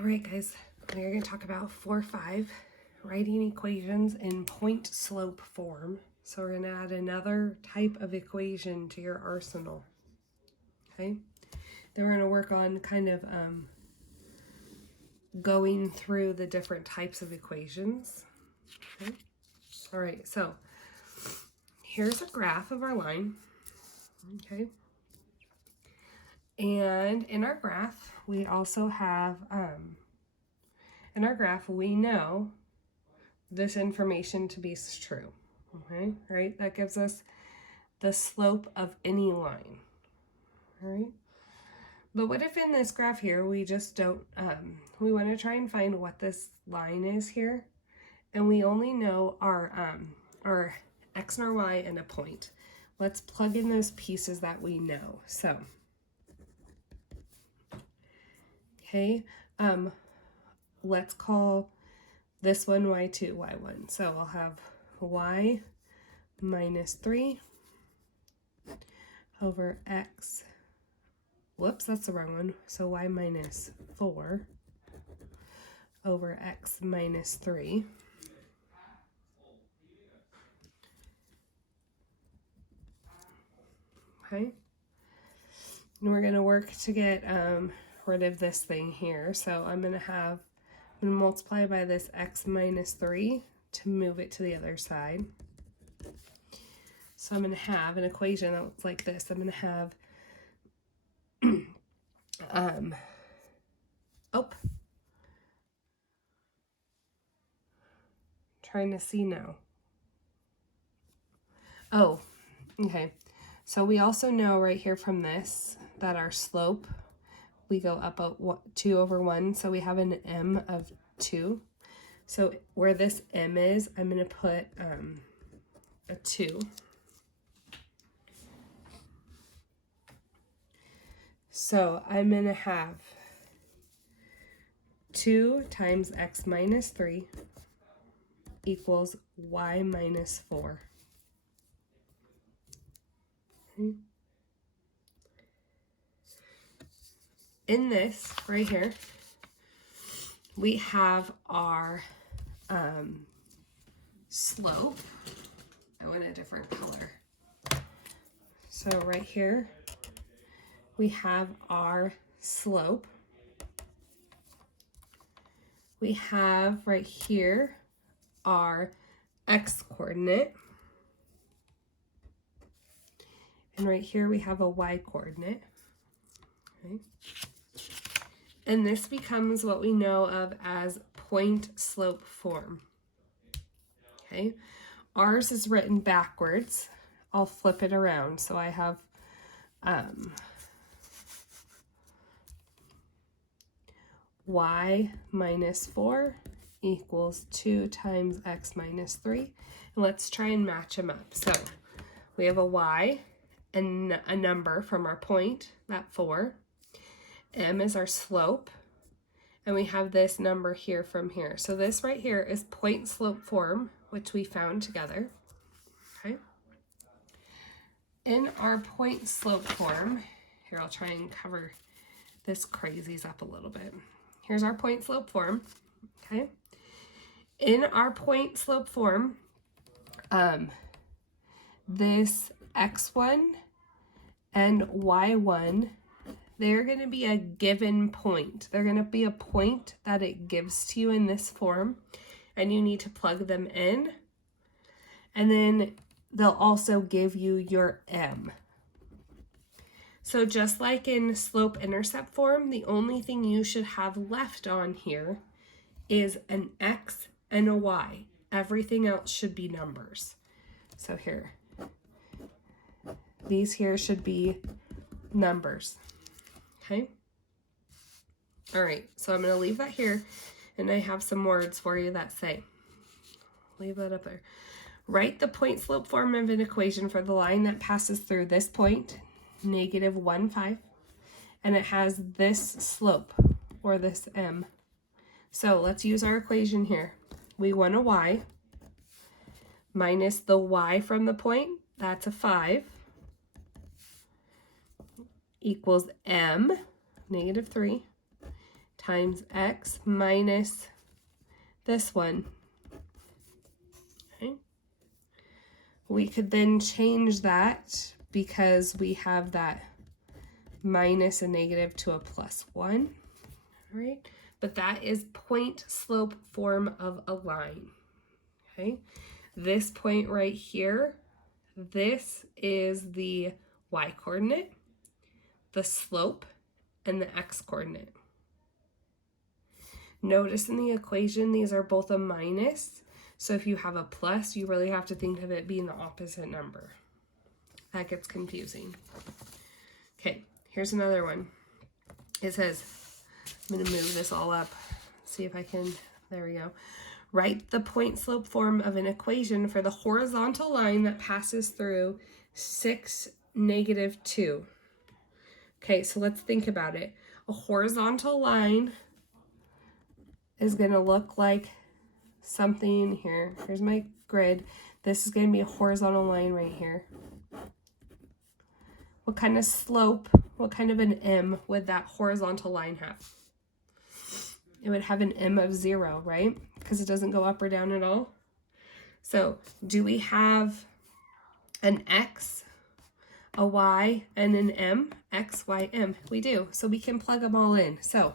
All right, guys, we're going to talk about 4-5, writing equations in point slope form. So we're going to add another type of equation to your arsenal. Okay, then we're going to work on kind of going through the different types of equations. Okay. All right, so here's a graph of our line. Okay. And in our graph, we also have, in our graph, we know this information to be true. Okay, right? That gives us the slope of any line. All right. But what if in this graph here, we just don't, we want to try and find what this line is here, and we only know our x and our y and a point. Let's plug in those pieces that we know. So, okay, let's call this one y2, y1. So I'll have y minus 3 over x. Whoops, that's the wrong one. So y minus 4 over x minus 3. Okay. And we're going to work to get rid of this thing here. So I'm going to multiply by this x minus 3 to move it to the other side. So I'm going to have an equation that looks like this. I'm going to have trying to see now. Oh, okay. So we also know right here from this that our slope, we go up 2 over 1. So we have an m of 2. So where this m is, I'm going to put a 2. So I'm going to have 2 times x minus 3 equals y minus 4. Okay. In this right here, we have our slope. I want a different color. So right here, we have our slope. We have right here our x coordinate. And right here we have a y coordinate. Okay. And this becomes what we know of as point slope form. Okay. Ours is written backwards. I'll flip it around. So I have y minus 4 equals 2 times x minus 3. And let's try and match them up. So we have a y and a number from our point, that 4. M is our slope. And we have this number here from here. So this right here is point slope form, which we found together. Okay. In our point slope form, here I'll try and cover this crazies up a little bit. Here's our point slope form. Okay. In our point slope form, this x1 and y1, they're going to be a given point. They're going to be a point that it gives to you in this form, and you need to plug them in. And then they'll also give you your m. So just like in slope-intercept form, the only thing you should have left on here is an x and a y. Everything else should be numbers. So here, these here should be numbers. Okay. All right, so I'm going to leave that here, and I have some words for you that say, leave that up there. Write the point slope form of an equation for the line that passes through this point, negative 1, 5, and it has this slope, or this m. So let's use our equation here. We want a y minus the y from the point, that's a 5, equals m, negative 3, times x minus this one. Okay. We could then change that because we have that minus a negative to a plus 1. All right, but that is point slope form of a line. Okay, this point right here, this is the y coordinate, the slope, and the x coordinate. Notice in the equation, these are both a minus. So if you have a plus, you really have to think of it being the opposite number. That gets confusing. Okay, here's another one. It says, I'm going to move this all up, see if I can, there we go. Write the point slope form of an equation for the horizontal line that passes through 6, -2. Okay, so let's think about it. A horizontal line is going to look like something here. Here's my grid. This is going to be a horizontal line right here. What kind of slope, what kind of an M would that horizontal line have? It would have an M of 0, right? Because it doesn't go up or down at all. So do we have an X, a Y, and an M? X, Y, M. We do. So we can plug them all in. So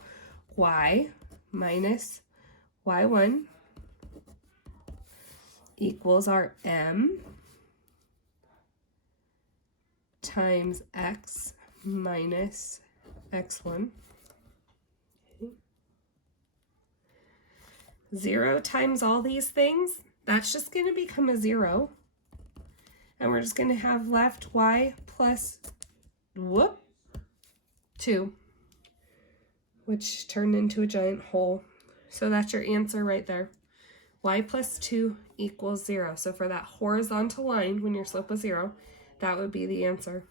Y minus Y1 equals our M times X minus X1. 0 times all these things, that's just going to become a 0. And we're just going to have left y plus, 2, which turned into a giant hole. So that's your answer right there. Y plus 2 equals 0. So for that horizontal line, when your slope was 0, that would be the answer.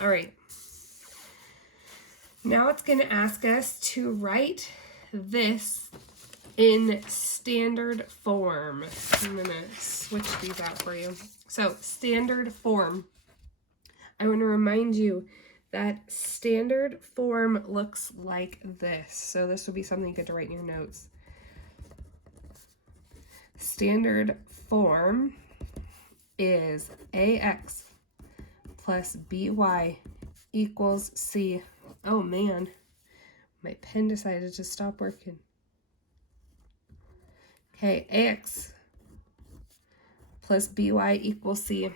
All right. Now it's going to ask us to write this in standard form. I'm going to switch these out for you. So standard form. I want to remind you that standard form looks like this. So this would be something you get to write in your notes. Standard form is AX plus BY equals C. Oh man, my pen decided to stop working. Okay, AX plus BY equals C.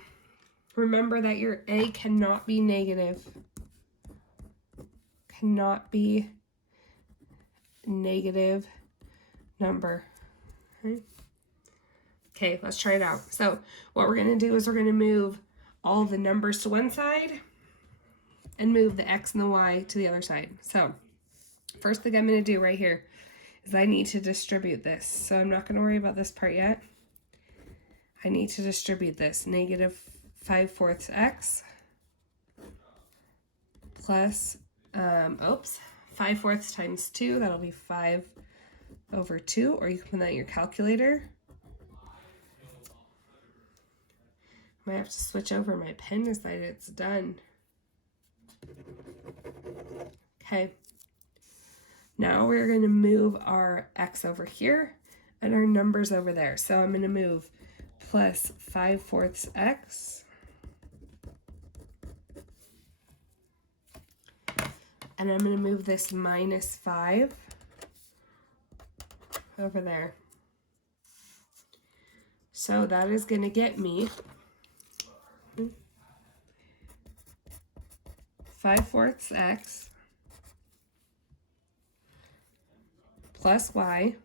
Remember that your A cannot be negative. Cannot be negative number. Okay, let's try it out. So what we're going to do is we're going to move all the numbers to one side and move the X and the Y to the other side. So first thing I'm going to do right here is I need to distribute this. So I'm not going to worry about this part yet. I need to distribute this. Negative 5/4 X plus, 5/4 times 2. That'll be 5/2, or you can put that in your calculator. Might have to switch over. My pen decided it's done. Okay. Now we're going to move our X over here and our numbers over there. So I'm going to move plus 5/4 X. And I'm going to move this minus 5 over there. So that is going to get me 5/4 X plus Y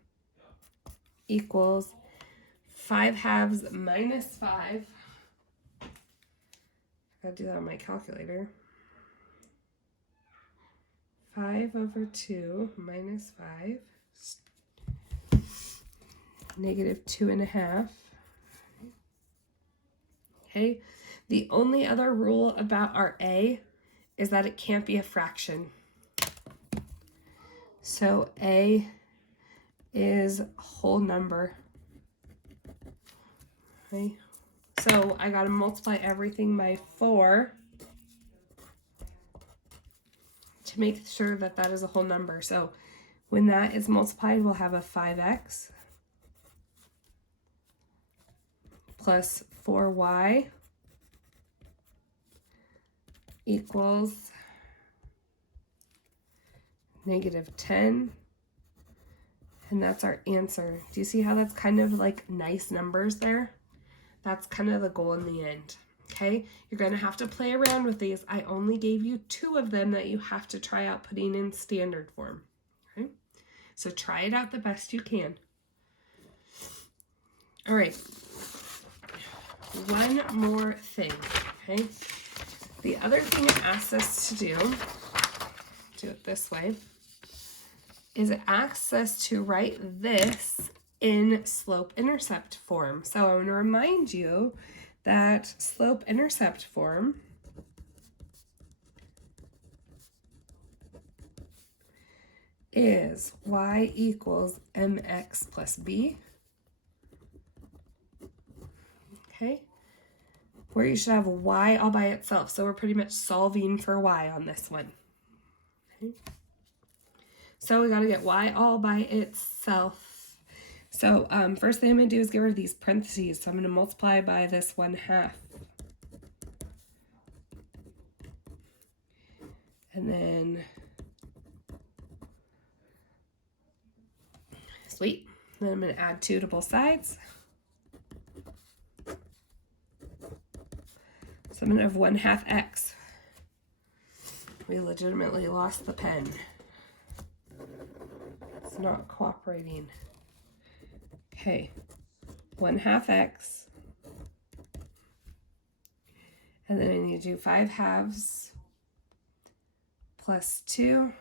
equals 5/2 minus 5. I gotta do that on my calculator. 5/2 minus 5, negative 2.5. Okay, the only other rule about our A is that it can't be a fraction. So A is a whole number. Okay, so I gotta multiply everything by 4. to make sure that that is a whole number. So when that is multiplied, we'll have a 5x plus 4y equals -10. And that's our answer. Do you see how that's kind of like nice numbers there? That's kind of the goal in the end. Okay, you're going to have to play around with these. I only gave you 2 of them that you have to try out putting in standard form. Okay, so try it out the best you can. All right, one more thing. Okay, the other thing it asks us to do it this way, is it asks us to write this in slope-intercept form. So I want to remind you that slope-intercept form is y equals mx plus b. Okay, where you should have y all by itself. So we're pretty much solving for y on this one. Okay. So we got to get y all by itself. So first thing I'm going to do is get rid of these parentheses. So I'm going to multiply by this 1/2. And then, sweet. Then I'm going to add 2 to both sides. So I'm going to have 1/2 x. We legitimately lost the pen. It's not cooperating. Okay, 1/2 x. And then I need to do 5/2 plus 2.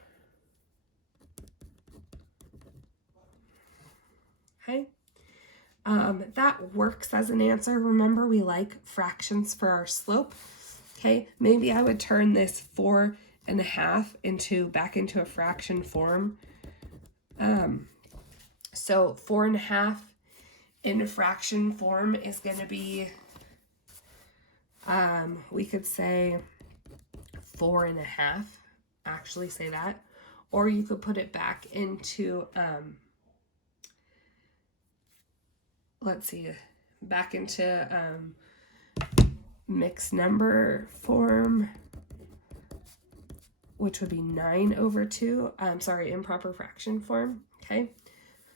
Okay. That works as an answer. Remember, we like fractions for our slope. Okay, maybe I would turn this 4.5 back into a fraction form. So 4.5 in fraction form is going to be, we could say 4.5, actually say that, or you could put it back into, let's see, back into mixed number form, which would be 9/2. Sorry, improper fraction form. Okay,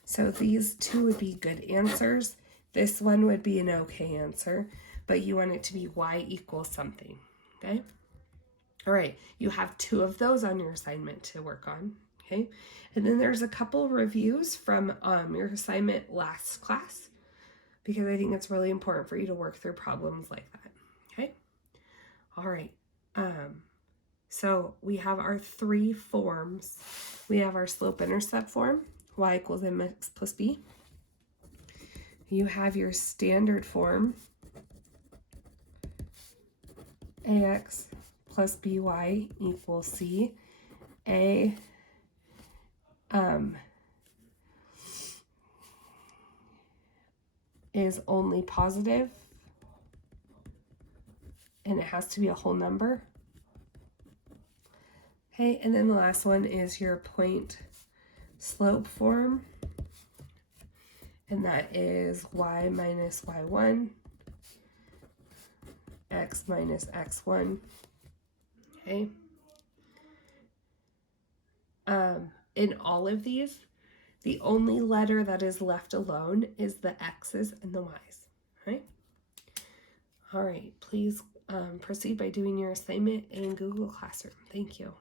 so these 2 would be good answers. This one would be an okay answer, but you want it to be y equals something. Okay, all right, you have 2 of those on your assignment to work on. Okay, and then there's a couple reviews from your assignment last class, because I think it's really important for you to work through problems like that. Okay, all right. So we have our 3 forms. We have our slope-intercept form, y equals mx plus b. You have your standard form, ax plus by equals c. A is only positive, and it has to be a whole number. Okay, and then the last one is your point slope form, and that is y minus y1, x minus x1. Okay. In all of these, the only letter that is left alone is the x's and the y's. Right? All right, please proceed by doing your assignment in Google Classroom. Thank you.